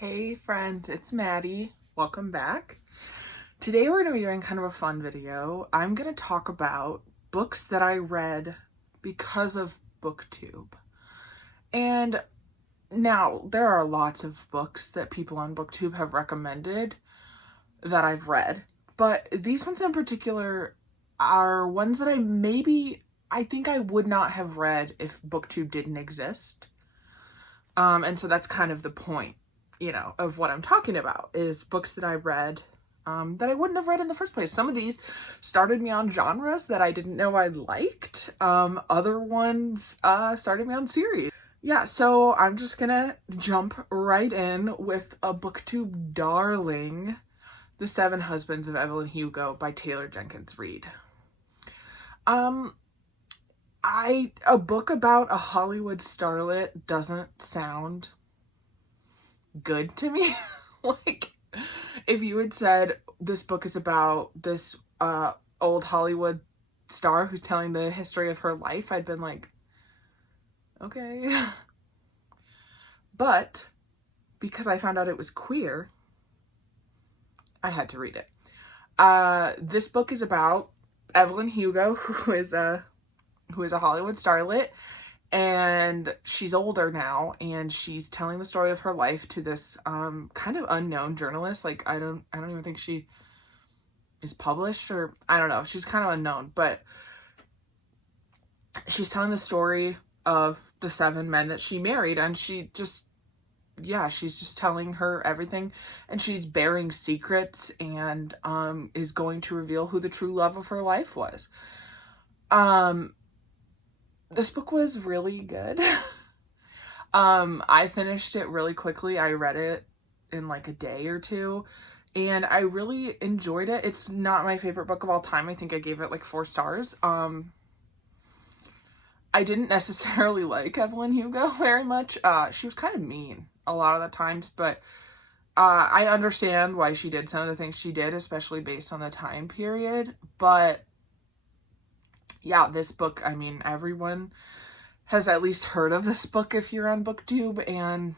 Hey friends, it's Maddie. Welcome back. Today we're going to be doing kind of a fun video. I'm going to talk about books that I read because of booktube. And now there are lots of books that people on booktube have recommended that I've read, but these ones in particular are ones that I think I would not have read if booktube didn't exist. And so that's kind of the point, of what I'm talking about, is books that I read that I wouldn't have read in the first place. Some of these started me on genres that I didn't know I liked. Other ones started me on series. Yeah, so I'm just gonna jump right in with a booktube darling, The Seven Husbands of Evelyn Hugo by Taylor Jenkins Reid. A book about a Hollywood starlet doesn't sound good to me. Like, if you had said this book is about this old Hollywood star who's telling the history of her life, I'd been like, okay. But because I found out it was queer, I had to read it. This book is about Evelyn Hugo, who is a Hollywood starlet, and she's older now, and she's telling the story of her life to this kind of unknown journalist. Like, I don't even think she is published, or I don't know. She's kind of unknown, but she's telling the story of the 7 men that she married, and she's just telling her everything, and she's bearing secrets, and is going to reveal who the true love of her life was. This book was really good. I finished it really quickly. I read it in like a day or two, and I really enjoyed it. It's not my favorite book of all time. I think I gave it like 4 stars. I didn't necessarily like Evelyn Hugo very much. She was kind of mean a lot of the times, but I understand why she did some of the things she did, especially based on the time period. But yeah, this book, I mean, everyone has at least heard of this book if you're on BookTube, and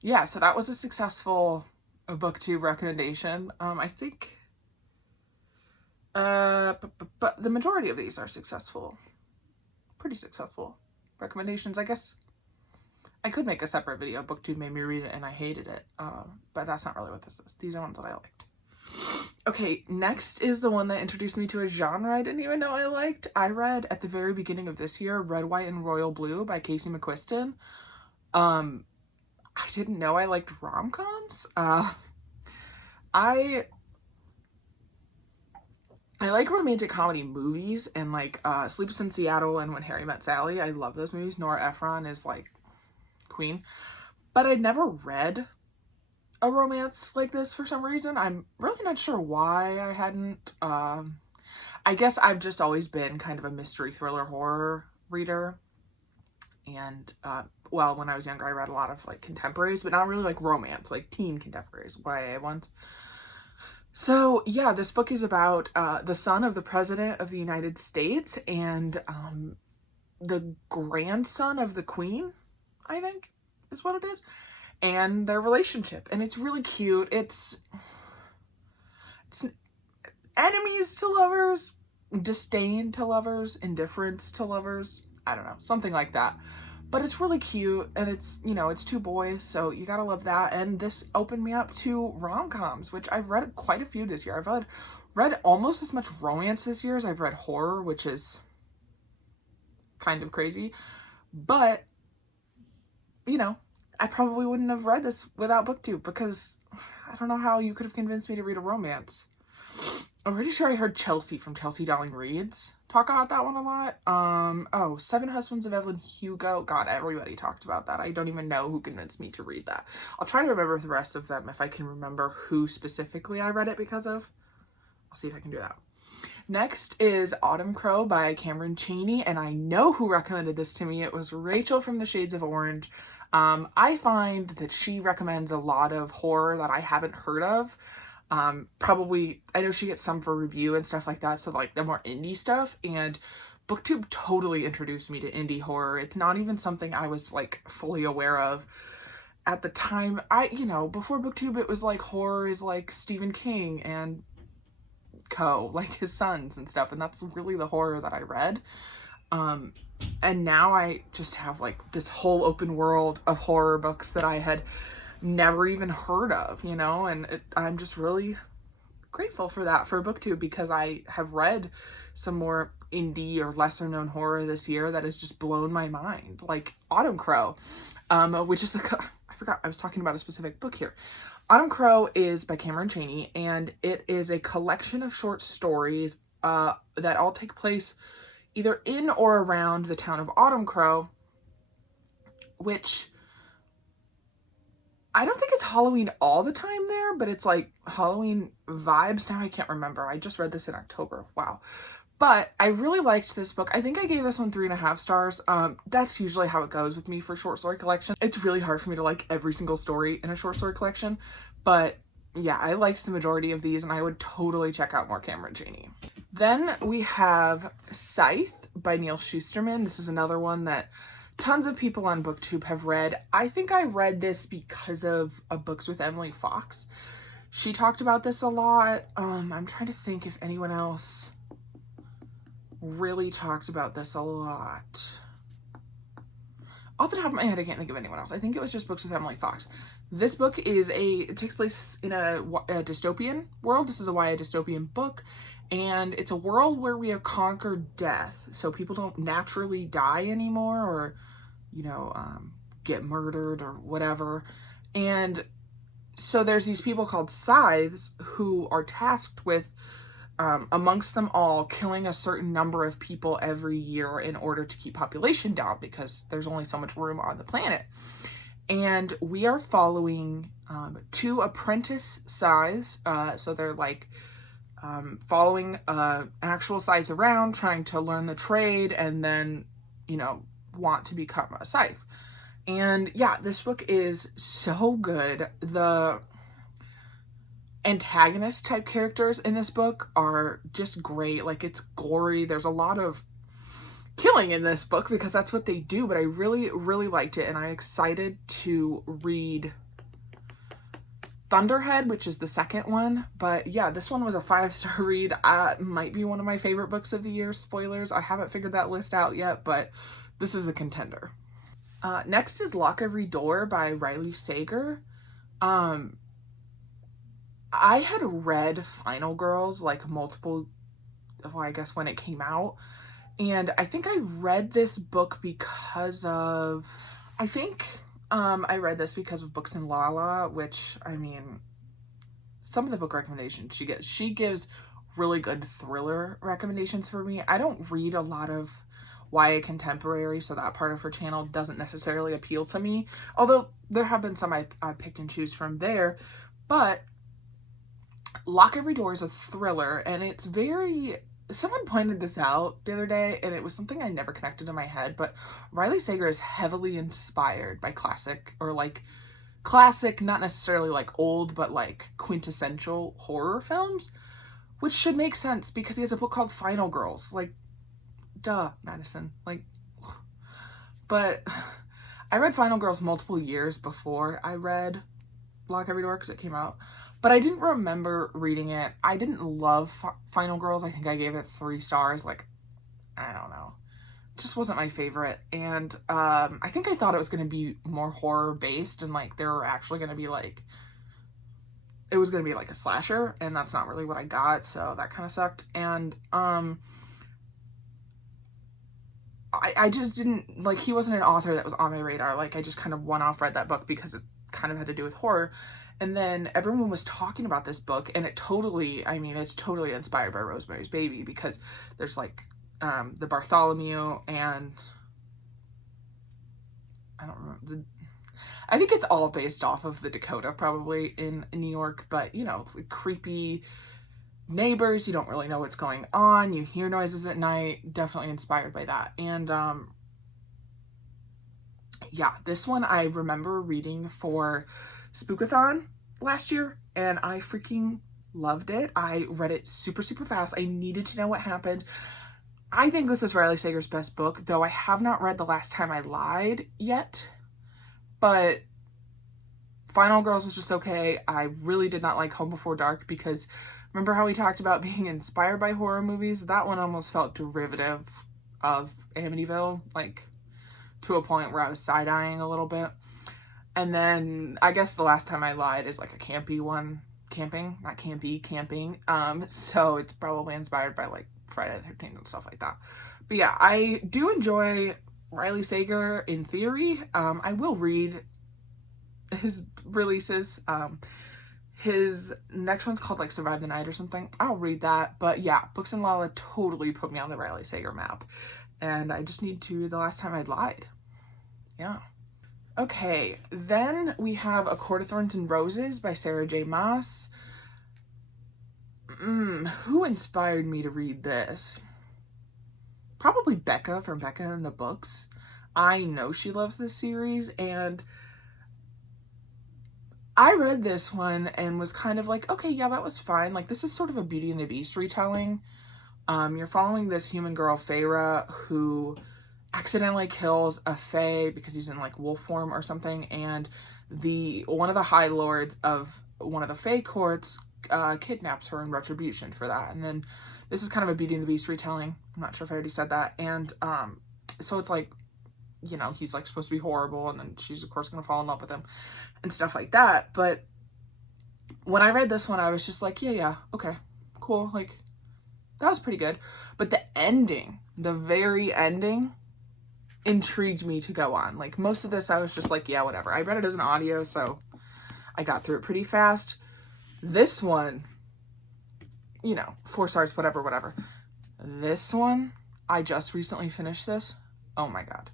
yeah, so that was a successful BookTube recommendation. I think, but the majority of these are successful, pretty successful recommendations. I guess I could make a separate video. BookTube made me read it and I hated it, but that's not really what this is. These are ones that I liked. Okay, next is the one that introduced me to a genre I didn't even know I liked. I read at the very beginning of this year Red, White, and Royal Blue by Casey McQuiston. I didn't know I liked rom-coms. I like romantic comedy movies, and like Sleepless in Seattle and When Harry Met Sally. I love those movies. Nora Ephron is like queen. But I'd never read a romance like this for some reason. I'm really not sure why I hadn't. I guess I've just always been kind of a mystery thriller horror reader. And, well, when I was younger, I read a lot of like contemporaries, but not really like romance, like teen contemporaries, YA ones. So yeah, this book is about the son of the President of the United States and the grandson of the Queen, I think is what it is, and their relationship. And it's really cute. It's enemies to lovers, disdain to lovers, indifference to lovers. I don't know, something like that. But it's really cute, and it's, it's 2 boys, so you gotta love that. And this opened me up to rom-coms, which I've read quite a few this year. I've read almost as much romance this year as I've read horror, which is kind of crazy. But, I probably wouldn't have read this without BookTube, because I don't know how you could have convinced me to read a romance. I'm pretty sure I heard Chelsea from Chelsea Darling Reads talk about that one a lot. Seven Husbands of Evelyn Hugo. God, everybody talked about that. I don't even know who convinced me to read that. I'll try to remember the rest of them if I can remember who specifically I read it because of. I'll see if I can do that. Next is Autumn Crow by Cameron Chaney, and I know who recommended this to me. It was Rachel from the Shades of Orange. I find that she recommends a lot of horror that I haven't heard of. Probably, I know she gets some for review and stuff like that, so like the more indie stuff, and BookTube totally introduced me to indie horror. It's not even something I was like fully aware of, at the time, before booktube, it was like horror is like Stephen King and like his sons and stuff, and that's really the horror that I read. And now I just have like this whole open world of horror books that I had never even heard of, and I'm just really grateful for that for booktube, because I have read some more indie or lesser known horror this year that has just blown my mind, like Autumn Crow, which is I forgot I was talking about a specific book here. Autumn Crow is by Cameron Chaney, and it is a collection of short stories that all take place either in or around the town of Autumn Crow, which I don't think it's Halloween all the time there, but it's like Halloween vibes. Now I can't remember. I just read this in October. Wow. But I really liked this book. I think I gave this one 3.5 stars. That's usually how it goes with me for short story collection. It's really hard for me to like every single story in a short story collection. But yeah, I liked the majority of these, and I would totally check out more Cameron Chaney. Then we have Scythe by Neil Shusterman. This is another one that tons of people on booktube have read. I think I read this because of Books with Emily Fox. She talked about this a lot. I'm trying to think if anyone else really talked about this a lot. Off the top of my head, I can't think of anyone else. I think it was just Books with Emily Fox. This book it takes place in a dystopian world. This is a YA dystopian book, and it's a world where we have conquered death, so people don't naturally die anymore, or get murdered or whatever. And so there's these people called scythes who are tasked with, amongst them all, killing a certain number of people every year in order to keep population down, because there's only so much room on the planet. And we are following 2 apprentice scythes. So they're like following an actual scythe around, trying to learn the trade, and then, want to become a scythe. And yeah, this book is so good. The antagonist type characters in this book are just great. Like, it's gory. There's a lot of killing in this book because that's what they do, but I really, really liked it, and I'm excited to read Thunderhead, which is the second one. But yeah, this one was a 5-star read. Might be one of my favorite books of the year. Spoilers, I haven't figured that list out yet, but this is a contender. Next is Lock Every Door by Riley Sager. I had read Final Girls like I guess when it came out. And I think I read this book because of, I read this because of Books and Lala, which, I mean, some of the book recommendations she gives really good thriller recommendations for me. I don't read a lot of YA contemporary, so that part of her channel doesn't necessarily appeal to me. Although there have been some I picked and choose from there. But Lock Every Door is a thriller, and it's very... Someone pointed this out the other day, and it was something I never connected in my head, but Riley Sager is heavily inspired by classic, not necessarily like old, but like quintessential horror films, which should make sense because he has a book called Final Girls. Like, duh, Madison. Like, but I read Final Girls multiple years before I read Lock Every Door because it came out. But I didn't remember reading it. I didn't love Final Girls. I think I gave it 3 stars. Like, I don't know. It just wasn't my favorite. And I think I thought it was going to be more horror based, and like there were actually going to be like, it was going to be like a slasher, and that's not really what I got. So that kind of sucked. And I just didn't, like, he wasn't an author that was on my radar. Like, I just kind of one-off read that book because it kind of had to do with horror. And then everyone was talking about this book, and it's totally inspired by Rosemary's Baby, because there's like the Bartholomew, and I don't remember, I think it's all based off of the Dakota probably in New York, but creepy neighbors, you don't really know what's going on, you hear noises at night, definitely inspired by that. And yeah, this one I remember reading for Spookathon last year, and I freaking loved it. I read it super, super fast. I needed to know what happened. I think this is Riley Sager's best book, though I have not read The Last Time I Lied yet, but Final Girls was just okay. I really did not like Home Before Dark because remember how we talked about being inspired by horror movies? That one almost felt derivative of Amityville, like to a point where I was side-eyeing a little bit. And then I guess The Last Time I Lied is like a campy one. Camping, not campy, camping. So it's probably inspired by like Friday the 13th and stuff like that. But yeah, I do enjoy Riley Sager in theory. I will read his releases. His next one's called like Survive the Night or something. I'll read that. But yeah, Books and Lala totally put me on the Riley Sager map. And I just need to The Last Time I Lied. Yeah. Okay, then we have A Court of Thorns and Roses by Sarah J. Maas. Who inspired me to read this? Probably Becca from Becca and the Books. I know she loves this series, and I read this one and was kind of like, okay, yeah, that was fine. Like, this is sort of a Beauty and the Beast retelling. You're following this human girl, Feyre, who accidentally kills a fae because he's in like wolf form or something, and one of the high lords of one of the fae courts kidnaps her in retribution for that. And then this is kind of a Beauty and the Beast retelling. I'm not sure if I already said that. And so it's like, you know, he's like supposed to be horrible, and then she's of course gonna fall in love with him and stuff like that. But when I read this one, I was just like, yeah, okay, cool, like that was pretty good. But the ending, the very ending, intrigued me to go on. Like, most of this I was just like, yeah, whatever. I read it as an audio, so I got through it pretty fast. This one, you know, 4 stars, whatever. This one, I just recently finished this. Oh my god.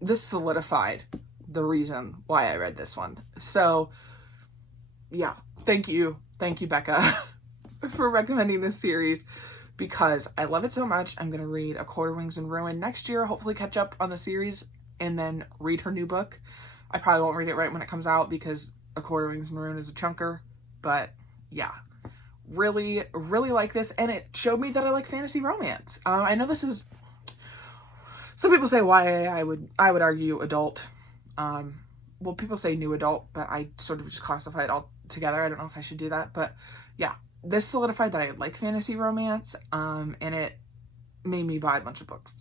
This solidified the reason why I read this one. So, yeah, thank you, Becca, for recommending this series, because I love it so much. I'm going to read A Court of Wings and Ruin next year, hopefully catch up on the series, and then read her new book. I probably won't read it right when it comes out because A Court of Wings and Ruin is a chunker, but yeah, really like this, and it showed me that I like fantasy romance. I know this is, some people say YA, I would argue adult. Well, people say new adult, but I sort of just classify it all together. I don't know if I should do that, but yeah, this solidified that I like fantasy romance, and it made me buy a bunch of books.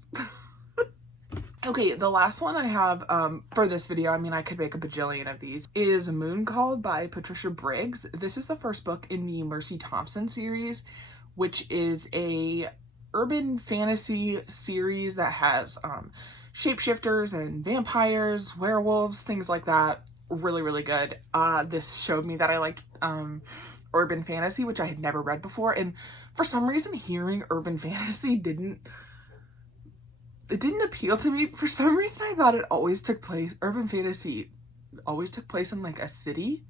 Okay, the last one I have for this video, I mean, I could make a bajillion of these, is Moon Called by Patricia Briggs. This is the first book in the Mercy Thompson series, which is a urban fantasy series that has shapeshifters and vampires, werewolves, things like that. Really good. This showed me that I liked urban fantasy, which I had never read before, and for some reason hearing urban fantasy didn't appeal to me. For some reason I thought urban fantasy always took place in like a city.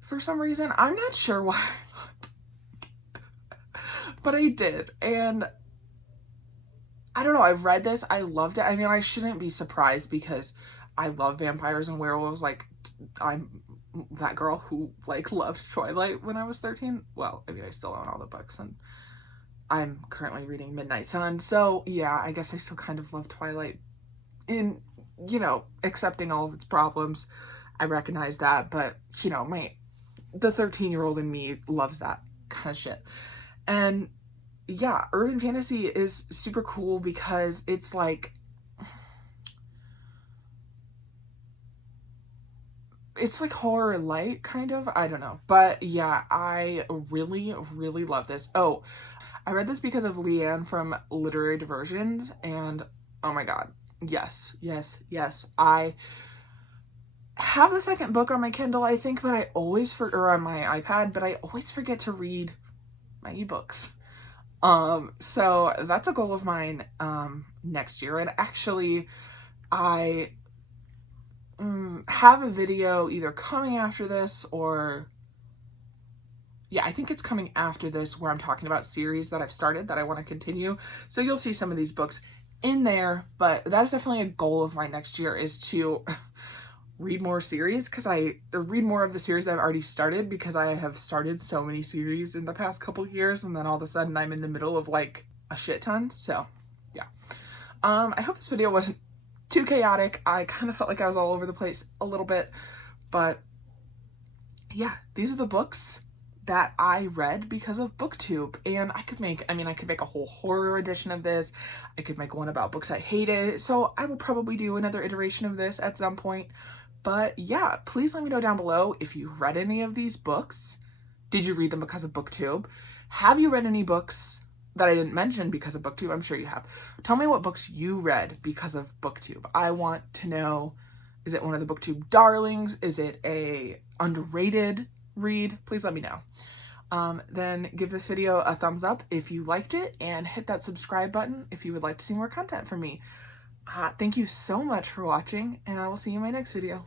For some reason, I'm not sure why, but I did, and I don't know, I've read this, I loved it. I mean, I shouldn't be surprised because I love vampires and werewolves. Like, I'm that girl who like loved Twilight when I was 13. Well, I mean, I still own all the books, and I'm currently reading Midnight Sun, so yeah, I guess I still kind of love Twilight in, you know, accepting all of its problems. I recognize that, but you know, the 13-year-old in me loves that kind of shit. And yeah, urban fantasy is super cool because it's like, it's like horror light, kind of. I don't know. But yeah, I really love this. Oh, I read this because of Leanne from Literary Diversions, and oh my god, yes. I have the second book on my Kindle, I think, but I always or on my iPad, but I always forget to read my ebooks. So that's a goal of mine next year. And actually, I have a video either coming after this or, yeah, I think it's coming after this, where I'm talking about series that I've started that I want to continue. So you'll see some of these books in there, but that is definitely a goal of mine next year, is to read more series, because I read more of the series I've already started, because I have started so many series in the past couple years, and then all of a sudden I'm in the middle of like a shit ton. So yeah, I hope this video wasn't too chaotic. I kind of felt like I was all over the place a little bit, but yeah, these are the books that I read because of booktube. And I could make a whole horror edition of this. I could make one about books I hated. So I will probably do another iteration of this at some point. But yeah, please let me know down below if you've read any of these books. Did you read them because of booktube? Have you read any books that I didn't mention because of booktube? I'm sure you have. Tell me what books you read because of booktube. I want to know, is it one of the booktube darlings? Is it a underrated read? Please let me know. Then give this video a thumbs up if you liked it, and hit that subscribe button if you would like to see more content from me. Thank you so much for watching, and I will see you in my next video.